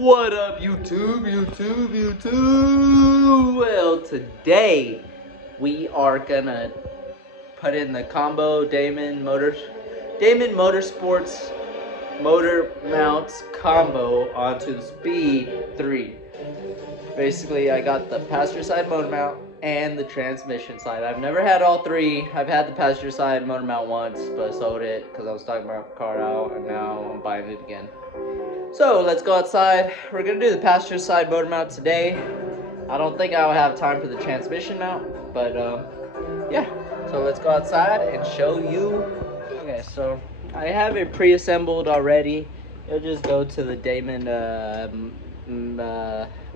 What up, YouTube? Well, today we are gonna put in the combo Damon Motorsports motor mounts combo onto the Speed 3. Basically, I got the passenger side motor mount and the transmission side. I've never had all three. I've had the passenger side motor mount once, but I sold it because I was talking my car out, and now I'm buying it again. So let's go outside. We're gonna do the passenger side motor mount today. I don't think I'll have time for the transmission mount, but yeah. So let's go outside and show you. Okay, so I have it pre-assembled already. You'll just go to the Damon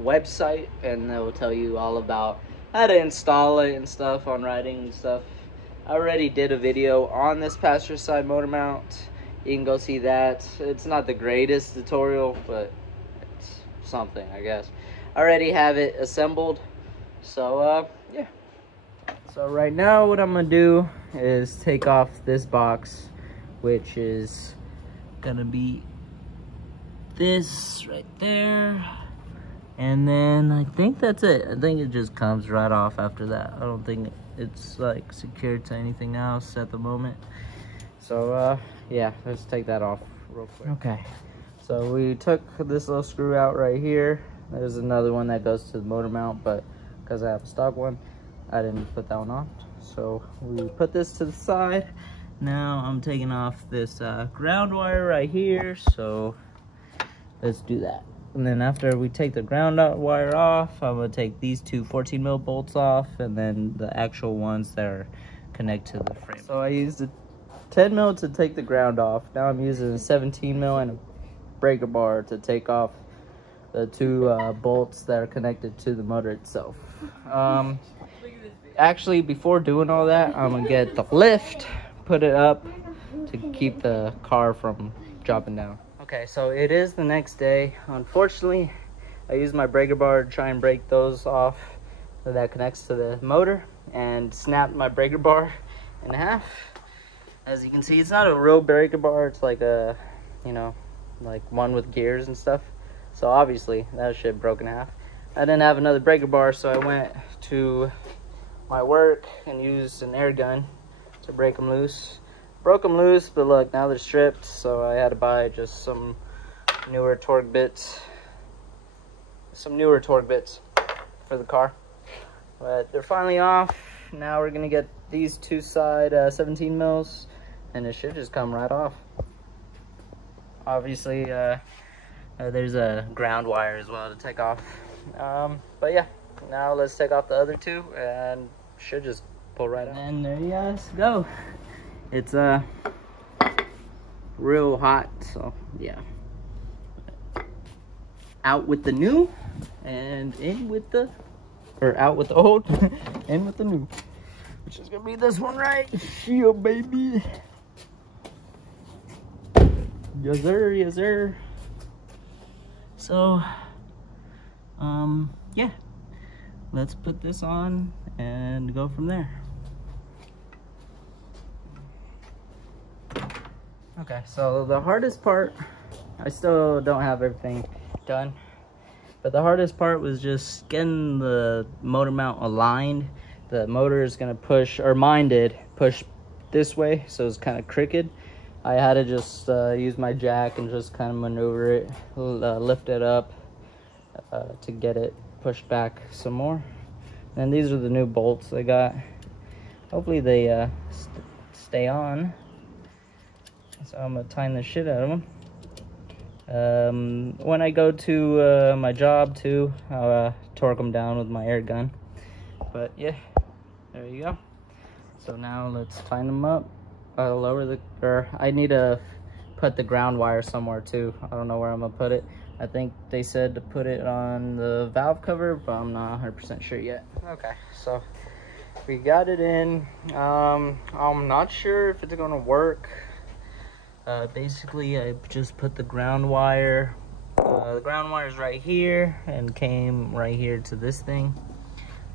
website, and it will tell you all about how to install it and stuff, on writing and stuff. I already did a video on this passenger side motor mount. You can go see that. It's not the greatest tutorial, but it's something, I guess. I already have it assembled, so yeah. So right now what I'm gonna do is take off this box, which is gonna be this right there, and then I think that's it. I think it just comes right off after that. I don't think it's like secured to anything else at the moment. So yeah, let's take that off real quick. Okay, so we took this little screw out right here. There's another one that goes to the motor mount, but because I have a stock one, I didn't put that one on. So we put this to the side. Now I'm taking off this ground wire right here, so let's do that. And then after we take the ground wire off, I'm gonna take these two 14 mil bolts off, and then the actual ones that are connected to the frame. So I used a 10 mil to take the ground off. Now I'm using a 17 mil and a breaker bar to take off the two bolts that are connected to the motor itself. Actually, before doing all that, I'm gonna get the lift, put it up to keep the car from dropping down. Okay, so it is the next day. Unfortunately, I used my breaker bar to try and break those off that connects to the motor, and snapped my breaker bar in half. As you can see, it's not a real breaker bar. It's like a, you know, like one with gears and stuff. So obviously that shit broke in half. I didn't have another breaker bar, so I went to my work and used an air gun to break them loose. Broke them loose, but look, now they're stripped, so I had to buy just some newer torque bits. For the car. But they're finally off. Now we're gonna get these two side 17 mils, and it should just come right off. Obviously, there's a ground wire as well to take off. But yeah, now let's take off the other two, and should just pull right out. And there you guys go. It's real hot, so yeah. Out with the new, and in with the, or out with the old, in with the new. Which is gonna be this one right here, baby. Yes sir, yes sir. So, yeah. Let's put this on and go from there. Okay, so the hardest part, I still don't have everything done, but the hardest part was just getting the motor mount aligned. The motor is gonna push, or mine did, push this way, so it's kind of crooked. I had to just use my jack and just kind of maneuver it, lift it up to get it pushed back some more. And these are the new bolts I got. Hopefully they stay on. So I'm gonna tighten the shit out of them. When I go to my job too, I'll torque them down with my air gun. But yeah, there you go. So now let's tighten them up. Lower the, or I need to put the ground wire somewhere too. I don't know where I'm gonna put it. I think they said to put it on the valve cover, but I'm not 100% sure yet. Okay, so we got it in. I'm not sure if it's gonna work. Basically, I just put the ground wire. The ground wire is right here and came right here to this thing.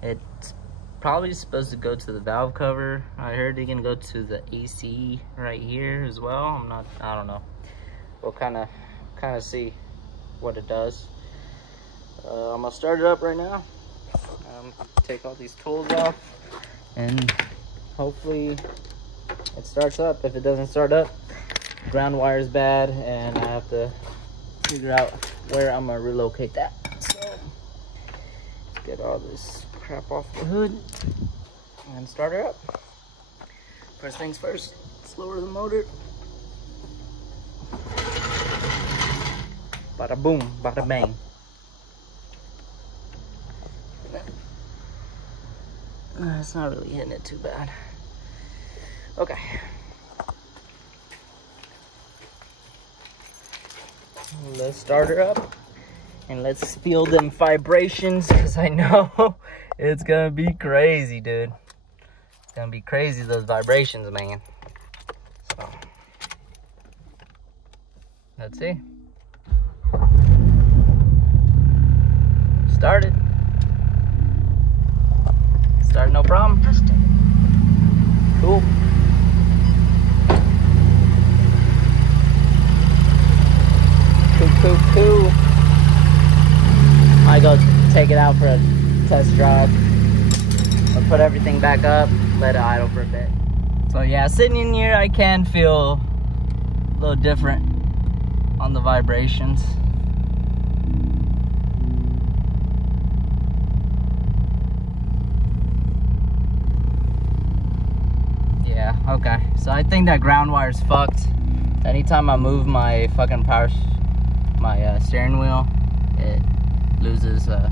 It's probably supposed to go to the valve cover. I heard it can go to the AC right here as well. I don't know. We'll kind of see what it does. I'm gonna start it up right now. Take all these tools off, and hopefully it starts up. If it doesn't start up, ground wire is bad, and I have to figure out where I'm gonna relocate that. So let's get all this crap off the hood and start her up. First things first, let's lower the motor. Bada boom, bada bang. It's not really hitting it too bad. Okay. Let's start her up and let's feel them vibrations, because I know it's gonna be crazy, dude. It's gonna be crazy, those vibrations, man. So let's see. Started. Start, no problem. Cool. Cool. I go take it out for a test drive. I'll put everything back up, let it idle for a bit. So yeah, sitting in here, I can feel a little different on the vibrations. Yeah, okay. So I think that ground wire's fucked. Anytime I move my fucking steering wheel, it loses, I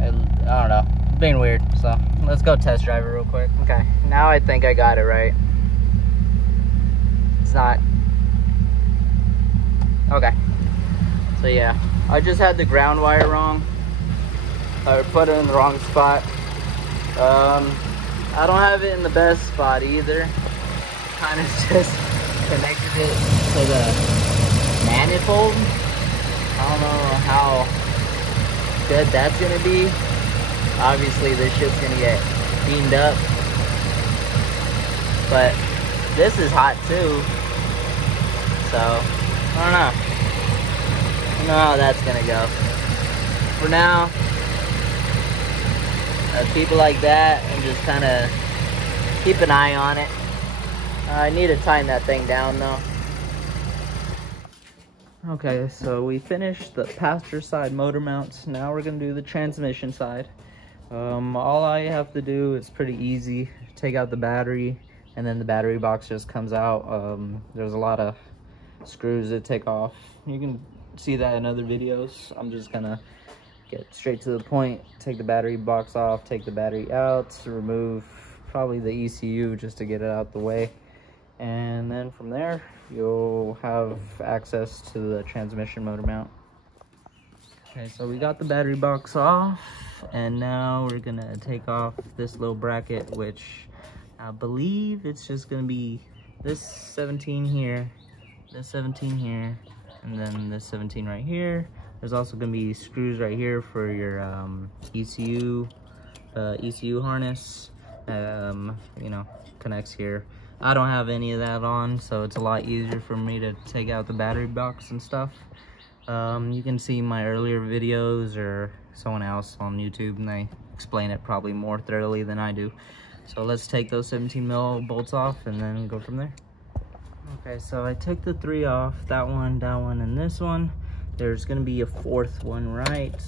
don't know, it's being weird. So let's go test drive it real quick. Okay, now I think I got it right. It's not. Okay. So yeah, I just had the ground wire wrong. I put it in the wrong spot. I don't have it in the best spot either. Kind of just connected it to the manifold. I don't know how good that's gonna be. Obviously this shit's gonna get cleaned up, but this is hot too, so I don't know how that's gonna go. For now, keep it like that and just kind of keep an eye on it. I need to tighten that thing down though. Okay, so we finished the passenger side motor mounts. Now we're gonna do the transmission side. All I have to do is pretty easy. Take out the battery, and then the battery box just comes out. There's a lot of screws that take off. You can see that in other videos. I'm just gonna get straight to the point. Take the battery box off, take the battery out, remove probably the ECU just to get it out the way. And then from there, you'll have access to the transmission motor mount. Okay, so we got the battery box off, and now we're gonna take off this little bracket, which I believe it's just gonna be this 17 here, this 17 here, and then this 17 right here. There's also gonna be screws right here for your ECU harness. You know, connects here. I don't have any of that on, so it's a lot easier for me to take out the battery box and stuff. You can see my earlier videos or someone else on YouTube, and they explain it probably more thoroughly than I do. So let's take those 17 mil bolts off and then go from there. Okay, so I took the 3 off, that one, and this one. There's gonna be a 4th one right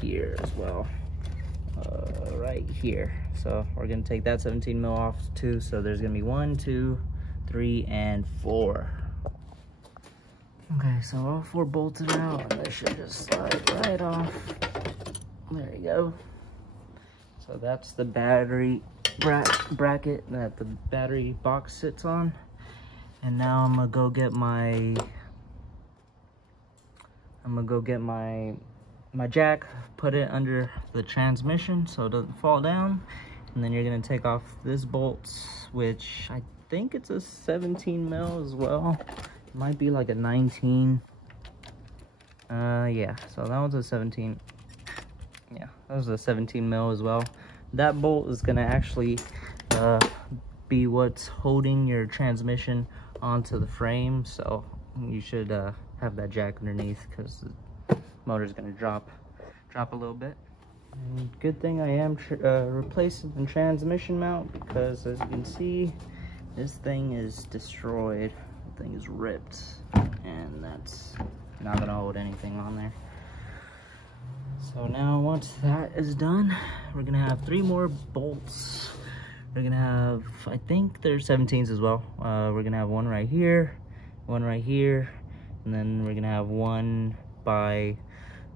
here as well, right here. So we're gonna take that 17 mil off too. So there's gonna be 1, 2, 3, and 4. Okay, so all 4 bolted out, and they should just slide right off. There you go. So that's the battery bracket that the battery box sits on. And now I'm gonna go get my my jack, put it under the transmission so it doesn't fall down. And then you're gonna take off this bolt, which I think it's a 17 mil as well. It might be like a 19. Yeah, so that one's a 17. Yeah, that was a 17 mil as well. That bolt is gonna actually be what's holding your transmission onto the frame, so you should have that jack underneath, because motor's gonna drop a little bit. And good thing I am replacing the transmission mount, because as you can see, this thing is destroyed. The thing is ripped, and that's not gonna hold anything on there. So now once that is done, we're gonna have 3 more bolts. We're gonna have, I think there's 17s as well. We're gonna have one right here, one right here, and then we're gonna have one by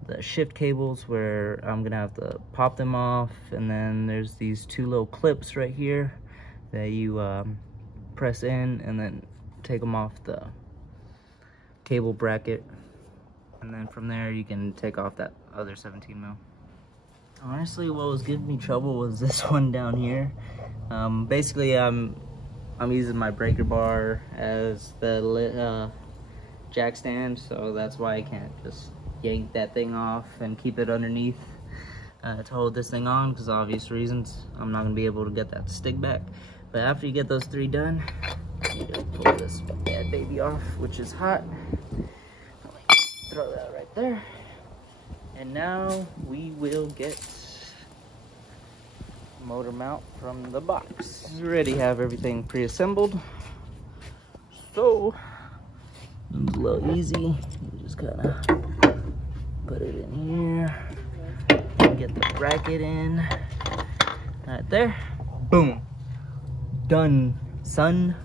the shift cables where I'm gonna have to pop them off. And then there's these 2 little clips right here that you press in and then take them off the cable bracket. And then from there you can take off that other 17 mil. Honestly, what was giving me trouble was this one down here. Basically I'm using my breaker bar as the jack stand, so that's why I can't just yank that thing off and keep it underneath to hold this thing on, because obvious reasons I'm not gonna be able to get that to stick back. But after you get those 3 done, you just pull this bad baby off, which is hot. Throw that right there, and now we will get motor mount from the box. We already have everything pre-assembled, so it's a little easy. You just kind of put it in here, get the bracket in right there. Boom, done, son.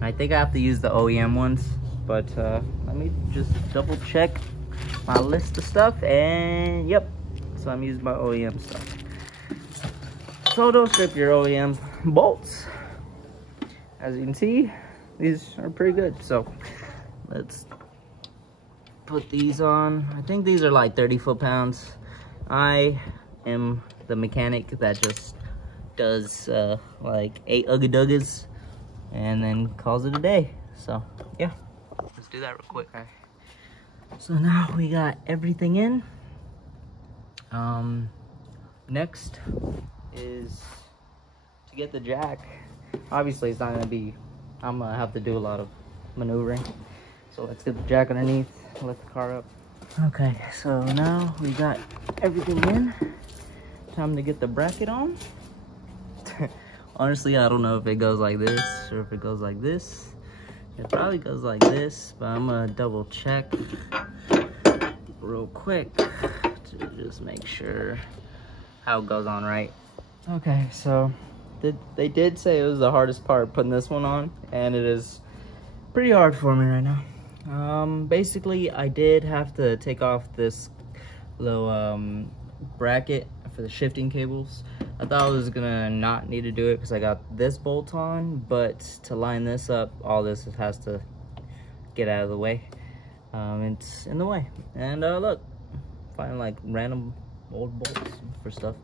I think I have to use the OEM ones, but let me just double check my list of stuff, and yep, so I'm using my OEM stuff. So don't strip your OEM bolts. As you can see, these are pretty good. So let's put these on. I think these are like 30 foot-pounds. I am the mechanic that just does like 8 ugga-duggas and then calls it a day. So yeah, let's do that real quick. Okay. So now we got everything in. Next is to get the jack. Obviously it's not gonna be, I'm gonna have to do a lot of maneuvering. So let's get the jack underneath, lift the car up. Okay, so now we got everything in. Time to get the bracket on. Honestly, I don't know if it goes like this or if it goes like this. It probably goes like this, but I'm gonna double check real quick to just make sure how it goes on right. Okay, so they did say it was the hardest part, putting this one on, and it is pretty hard for me right now. Basically I did have to take off this little bracket for the shifting cables. I thought I was gonna not need to do it because I got this bolt on, but to line this up, all this has to get out of the way. It's in the way. And look, finding like random old bolts for stuff.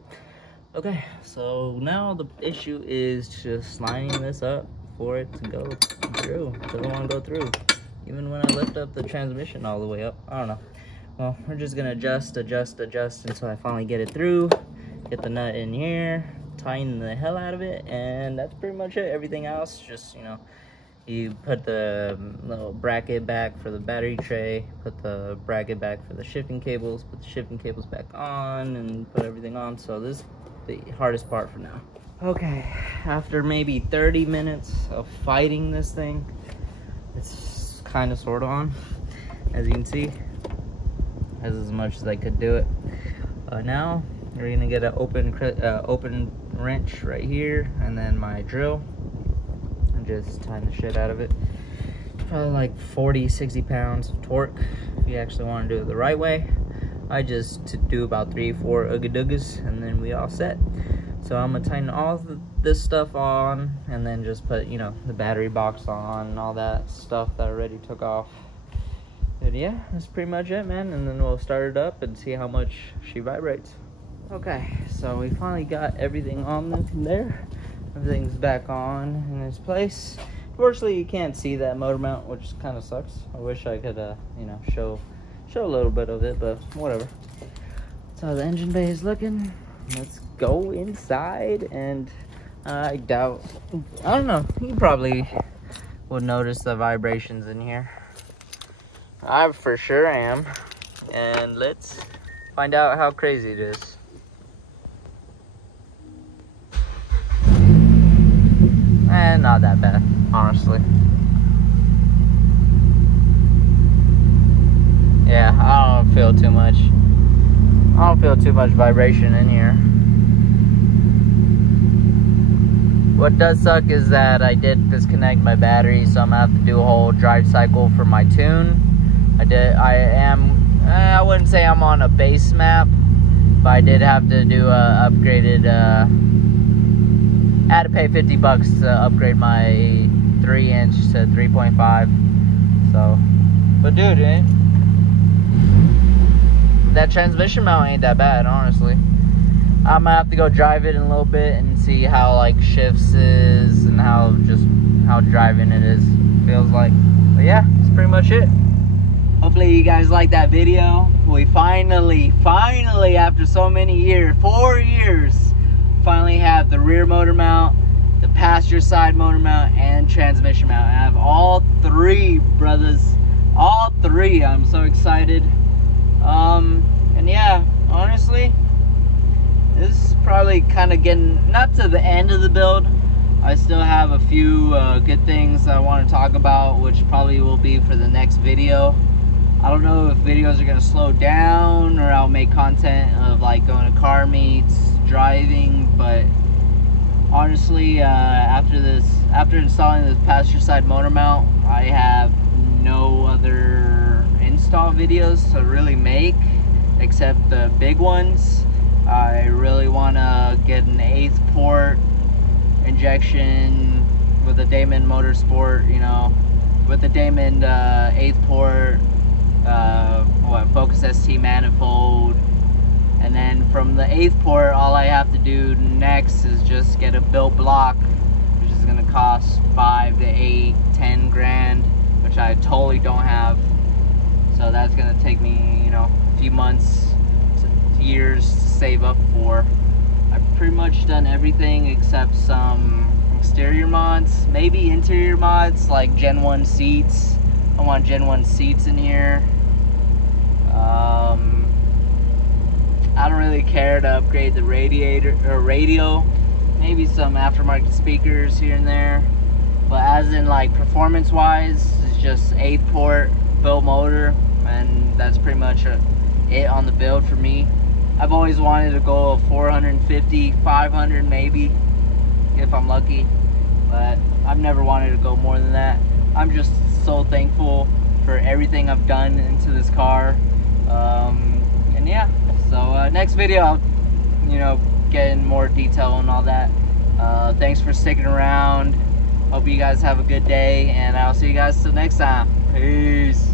Okay, so now the issue is just lining this up for it to go through. It doesn't want to go through. Even when I lift up the transmission all the way up, I don't know. Well, we're just gonna adjust until I finally get it through. Get the nut in here, tighten the hell out of it, and that's pretty much it. Everything else, just, you know, you put the little bracket back for the battery tray, put the bracket back for the shifting cables, put the shifting cables back on, and put everything on. So this is the hardest part for now. Okay, after maybe 30 minutes of fighting this thing, it's kind of sort of on. As you can see, that's as much as I could do it. Now we're gonna get an open wrench right here, and then my drill, and just tighten the shit out of it. Probably like 40-60 pounds of torque if you actually want to do it the right way. I just do about 3-4 ugga-duggas, and then we all set. So I'm gonna tighten all this stuff on, and then just put, you know, the battery box on and all that stuff that I already took off. But yeah, that's pretty much it, man. And then we'll start it up and see how much she vibrates. Okay, so we finally got everything on there. Everything's back on in its place. Unfortunately, you can't see that motor mount, which kind of sucks. I wish I could, you know, show a little bit of it, but whatever. That's how the engine bay is looking. Let's go inside, and I doubt, I don't know, you probably would notice the vibrations in here. I for sure am. and let's find out how crazy it is. And not that bad, honestly. Yeah, I don't feel too much. I don't feel too much vibration in here. What does suck is that I did disconnect my battery, so I'm gonna have to do a whole drive cycle for my tune. I wouldn't say I'm on a base map, but I did have to do a upgraded, I had to pay $50 to upgrade my 3-inch to 3.5. So, but dude, that transmission mount ain't that bad, honestly. I'm gonna have to go drive it in a little bit and see how like shifts is and how driving it is, feels like. But yeah, that's pretty much it. Hopefully you guys like that video. We finally, after so many years, 4 years, finally have the rear motor mount, the passenger side motor mount, and transmission mount. I have all three, brothers. All three. I'm so excited. And yeah, honestly, this is probably kind of getting, not to the end of the build. I still have a few good things I want to talk about, which probably will be for the next video. I don't know if videos are going to slow down or I'll make content of like going to car meets, driving, but honestly, after installing this passenger side motor mount, I have no other install videos to really make except the big ones. I really want to get an 8th port injection with the Damon Motorsport, you know, with the Damon 8th port, Focus ST manifold, and then from the 8th port, all I have to do next is just get a built block, which is going to cost 5 to 8, 10 grand, which I totally don't have. So that's going to take me, you know, a few months to years to save up for. I've pretty much done everything except some exterior mods, maybe interior mods like Gen 1 seats. I want Gen 1 seats in here. I don't really care to upgrade the radiator or radio. Maybe some aftermarket speakers here and there. But as in like performance wise, it's just 8th port built motor, and that's pretty much it on the build for me. I've always wanted to go 450, 500 maybe, if I'm lucky. But I've never wanted to go more than that. I'm just so thankful for everything I've done into this car. And yeah, so next video I'll, you know, get in more detail and all that. Thanks for sticking around. Hope you guys have a good day, and I'll see you guys till next time. Peace.